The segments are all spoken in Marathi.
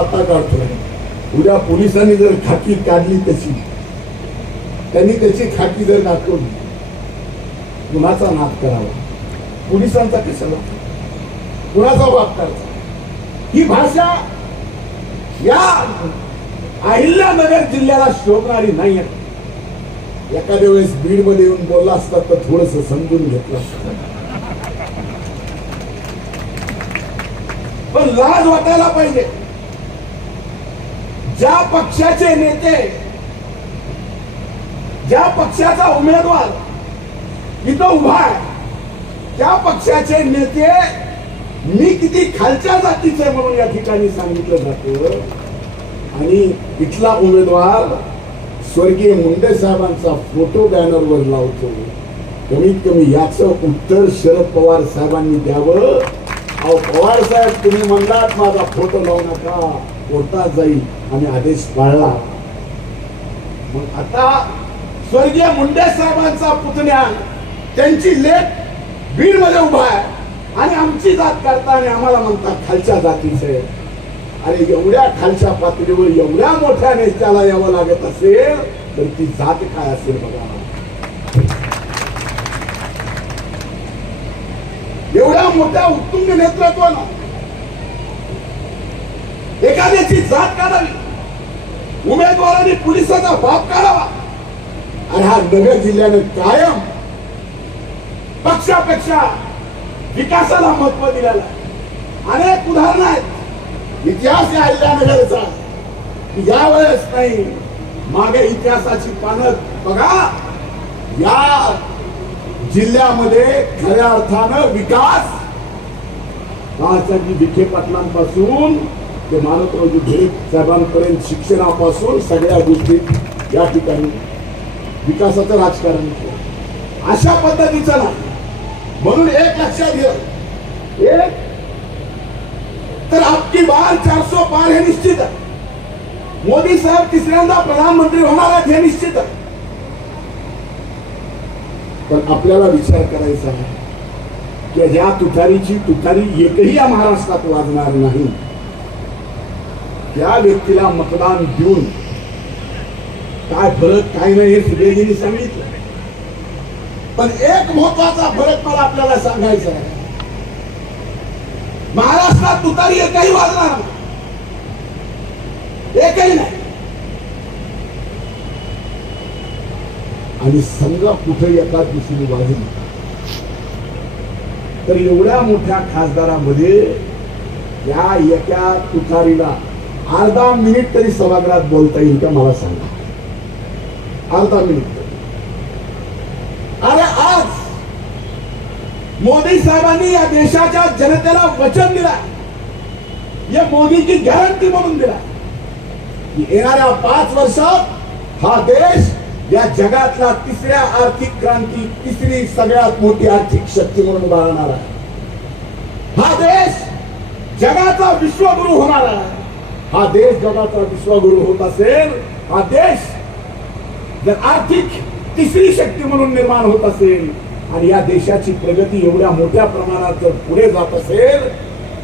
आता काढतोय उद्या पोलिसांनी जर खाकी काढली त्याची त्यांनी त्याची खाकी जर दाखवली कुणाचा नाद करावा? पोलिसांचा कशाला? कुणाचा वाद करायचा ही भाषा या अहिल्यानगर जिल्ह्याला शोभणारी नाही आहे. एखाद्या वेळेस बीडमध्ये येऊन बोलला असता तर थोडस समजून घेतलं असतं. पण लाज वाटायला पाहिजे. ज्या पक्षाचे नेते ज्या पक्षाचा उमेदवार इथं उभा आहे त्या पक्षाचे नेते मी किती खालच्या जातीचे म्हणून या ठिकाणी सांगितलं जातं. आणि इथला उमेदवार स्वर्गीय मुंडे साहेबांचा फोटो बॅनरवर लावतो. कमीत कमी याचं उत्तर शरद पवार साहेबांनी द्यावं. अहो पवार साहेब तुम्ही म्हणलात माझा फोटो लावू नका. कोर्टात जाईल आणि आदेश पाळला मग आता स्वर्गीय मुंडे साहेबांचा पुतण्या त्यांची लेख बीडमध्ये उभा आहे. आणि आमची जात करता आणि आम्हाला म्हणतात खालच्या जातीचे. आणि एवढ्या खालच्या पातळीवर एवढ्या मोठ्या नेत्याला यावं लागत असेल तर ती जात काय असेल बघा. एवढ्या मोठ्या उत्तुंग नेतृत्वानं एखाद्याची जात काढावी. उमेदवारांनी पोलिसाचा बाप काढावा. आणि हा नगर जिल्ह्यानं कायम पक्षापेक्षा विकासाला महत्त्व दिलेला अनेक उदाहरणं आहेत. इतिहास या अहिल्यानगरचा. यावेळेस नाही मागे इतिहासाची पानं बघा. या जिल्ह्यामध्ये खऱ्या अर्थानं विकास. बाळासाहेब विखे पाटलांपासून ते मानवरावजी भिडे साहेबांपर्यंत शिक्षणापासून सगळ्या गोष्टी या ठिकाणी विकासाचं राजकारण केलं. अशा पद्धतीचं नाही. म्हणून एक लक्षात घ्या. एक तर आपकी बार चार सो पार हे निश्चित आहे. मोदी साहेब तिसऱ्यांदा प्रधानमंत्री होणार आहेत हे निश्चित आहे. पण आपल्याला विचार करायचा आहे की ह्या तुतारीची तुतारी एकही या महाराष्ट्रात वाजणार नाही. त्या व्यक्तीला मतदान देऊन काय फरक काय नाही हे सुजयजींनी सांगितलं. पण एक महत्त्वाचा फरक मला आपल्याला सांगायचा आहे. महाराष्ट्रात तुतारी एकही वाजणार एकही नाही. आणि समजा कुठे एका दिवशी वाजली? तर एवढ्या मोठ्या खासदारामध्ये या एका तुतारीला अर्धा मिनिट तरी सभागृहात बोलता येईल का मला सांगा. अर्धा मिनिट. अरे आज मोदी साहेबांनी या देशाच्या जनतेला वचन दिला. या मोदीची गॅरंटी म्हणून दिला. की येणाऱ्या पाच वर्षात हा देश या जगातला तिसऱ्या आर्थिक क्रांती तिसरी सगळ्यात मोठी आर्थिक शक्ती म्हणून उभारणार आहे. हा देश जगाचा विश्वगुरु होणार आहे. हा देश जगाचा विश्वगुरु होत असेल हा देश जर आर्थिक तिसरी शक्ती म्हणून निर्माण होत असेल आणि या देशाची प्रगती एवढ्या मोठ्या प्रमाणात जर पुढे जात असेल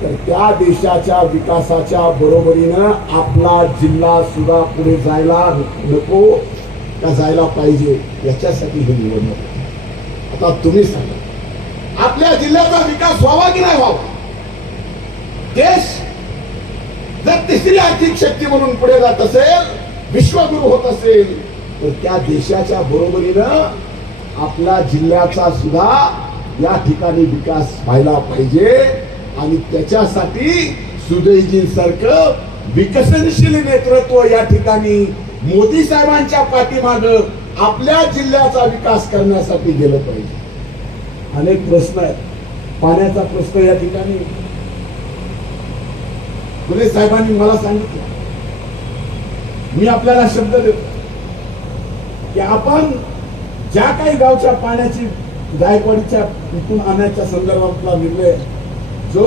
तर त्या देशाच्या विकासाच्या बरोबरीनं आपला जिल्हा सुद्धा पुढे जायला नको का जायला पाहिजे याच्यासाठी ही निवडणूक आता तुम्ही सांगा आपल्या जिल्ह्याचा विकास व्हावा की नाही व्हावा देश जर तिसरी आर्थिक शक्ती म्हणून पुढे जात असेल विश्वगुरु होत असेल तर त्या देशाच्या बरोबरीनं आपल्या जिल्ह्याचा सुद्धा या ठिकाणी विकास व्हायला पाहिजे. आणि त्याच्यासाठी सुजयजींसारखं विकसनशील नेतृत्व या ठिकाणी मोदी साहेबांच्या पाठीमाग आपल्या जिल्ह्याचा विकास करण्यासाठी गेलं पाहिजे. अनेक प्रश्न आहेत. पाण्याचा प्रश्न या ठिकाणी फुले साहेबांनी मला सांगितलं. मी आपल्याला शब्द देतो. की आपण ज्या काही गावच्या पाण्याची जायकवाडीच्या इथून आणण्याच्या संदर्भातला निर्णय जो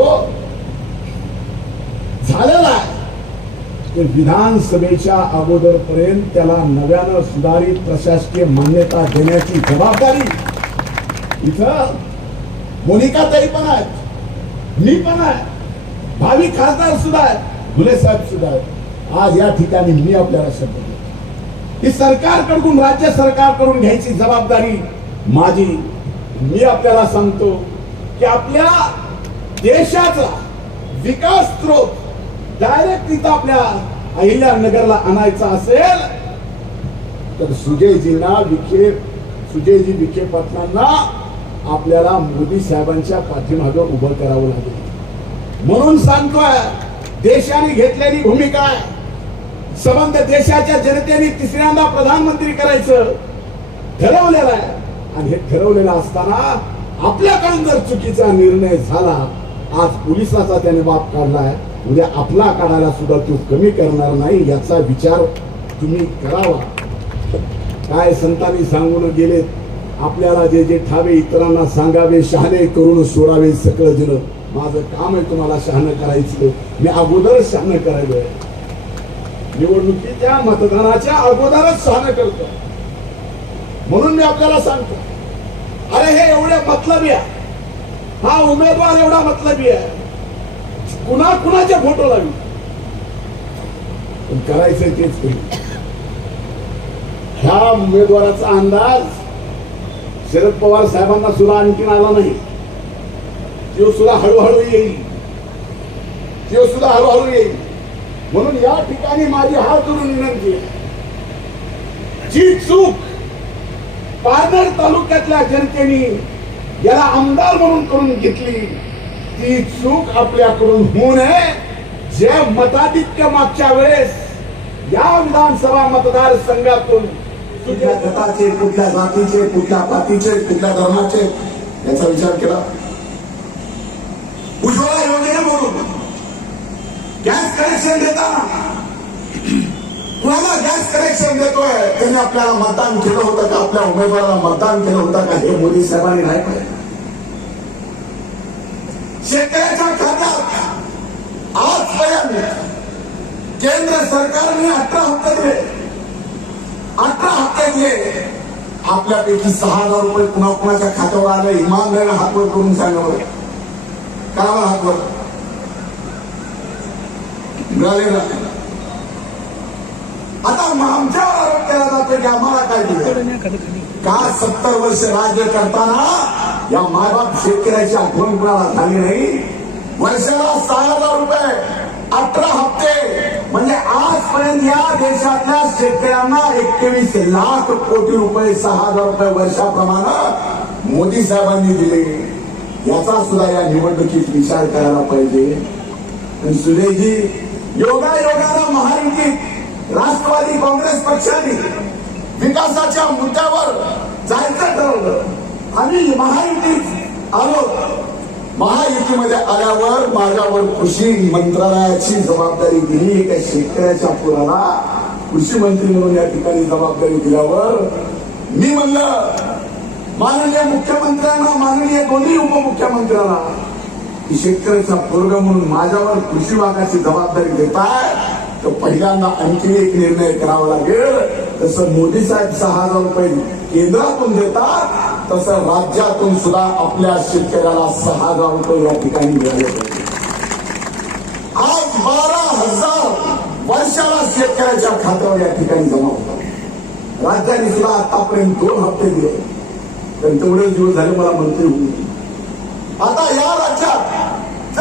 झालेला आहे ते विधानसभेच्या अगोदर पर्यंत त्याला नव्यानं सुधारित प्रशासकीय मान्यता देण्याची जबाबदारी इथं मोनिकाताई पण आहेत मी पण आहे. भावी खासदार सुद्धा आहेत घुले साहेब सुद्धा आहेत. आज या ठिकाणी मी आपल्याला शब्द ही सरकारकडून राज्य सरकारकडून घ्यायची जबाबदारी माझी. मी आपल्याला सांगतो की आपल्या देशाचा विकास स्रोत डायरेक्ट तिथं आपल्या अहिल्यानगरला आणायचा असेल तर सुजयजीना विखे सुजयजी विखे पाटलांना आपल्याला मोदी साहेबांच्या पाठीमागं उभं करावं लागेल. म्हणून सांगतोय देशाने घेतलेली भूमिका आहे. संबंध देशाच्या जनतेने तिसऱ्यांदा प्रधानमंत्री करायचं ठरवलेलं आहे. आणि हे ठरवलेलं असताना आपल्याकडून जर चुकीचा निर्णय झाला आज पोलिसाचा त्याने बाप काढलाय उद्या आपला काढायला सुद्धा तो कमी करणार नाही याचा विचार तुम्ही करावा. काय संतांनी सांगून गेलेत? आपल्याला जे जे ठावे इतरांना सांगावे शहाणे करून सोडावे सकळ दिलं माझं काम आहे तुम्हाला शहाणं करायचं. मी अगोदरच शहाणं आहे निवडणुकीच्या मतदानाच्या अगोदरच शहाणं करतो. म्हणून मी आपल्याला सांगतो अरे हे एवढे मतलबी आहे. हा उमेदवार एवढा मतलबी आहे. कुणा कुणाचे फोटो लावी? पण करायचं तेच करू ह्या उमेदवाराचा अंदाज शरद पवार साहेबांना सुद्धा आणखीन आला नाही. जीव सुद्धा हळूहळू येईल. जीव सुद्धा हळूहळू येईल. म्हणून या ठिकाणी माझी हात जोडून विनंती आहे. जी चूक पारनेर तालुक्यातल्या जनतेने याला आमदार म्हणून करून घेतली ती चूक आपल्याकडून होऊ नये. जे मताधिक्य मागच्या वेळेस या विधानसभा मतदारसंघातून कुठल्या गटाचे कुठल्या जातीचे कुठल्या पातीचे कुठल्या धर्माचे याचा विचार केला. गॅस कनेक्शन देताना कुणाला गॅस कनेक्शन देतोय. त्यांनी आपल्याला मतदान केलं होतं का? आपल्या उमेदवाराला मतदान केलं होतं का? हे मोदी साहेबांनी नाही पाहिजे शेतकऱ्याच्या खात्यात आजपर्यंत केंद्र सरकारने अठरा हप्ते दिले. अठरा हप्ते दिले. आपल्यापैकी सहा हजार रुपये कुणा कुणाच्या खात्यावर आले. इमानदारीने हातवर करून सांगावं. बरं हातवर. मिळाले ना. आता आमच्या आमच्यावर आरोप केला जातो की आम्हाला काय दिलं? का सत्तर वर्ष राज्य करताना या मायबाप शेतकऱ्याची आठवण कुणाला झाली नाही? वर्षाला सहा हजार रुपये अठरा हप्ते. म्हणजे आजपर्यंत या देशातल्या शेतकऱ्यांना एकवीस लाख कोटी रुपये सहा हजार रुपये वर्षाप्रमाणे मोदी साहेबांनी दिले. याचा सुद्धा या निवडणुकीत विचार करायला पाहिजे. आणि सुजयजी योगा योगाला महायुतीत राष्ट्रवादी काँग्रेस पक्षाने विकासाच्या मुद्द्यावर जायचं ठरवलं. आम्ही महायुतीत आलो. महायुतीमध्ये आल्यावर माझ्यावर कृषी मंत्रालयाची जबाबदारी दिली. एका शेतकऱ्याच्या पुराला कृषी मंत्री म्हणून या ठिकाणी जबाबदारी दिल्यावर मी म्हणलं माननीय मुख्यमंत्र्यांना माननीय दोन्ही उपमुख्यमंत्र्यांना की शेतकऱ्याचा पोरग म्हणून माझ्यावर कृषी विभागाची जबाबदारी देताय तर पहिल्यांदा आणखी एक निर्णय करावा लागेल. तसं मोदी साहेब सहा हजार रुपये केंद्रातून देतात तसं राज्यातून सुद्धा आपल्या शेतकऱ्याला सहा हजार रुपये या ठिकाणी मिळाले पाहिजे. आज बारा हजार वर्षाला शेतकऱ्याच्या खात्यावर या ठिकाणी जमा होतात. राज्याने सुद्धा आतापर्यंत दोन हप्ते दिले. पण तेवढे दिवस झाले मला मंत्री होऊन आता या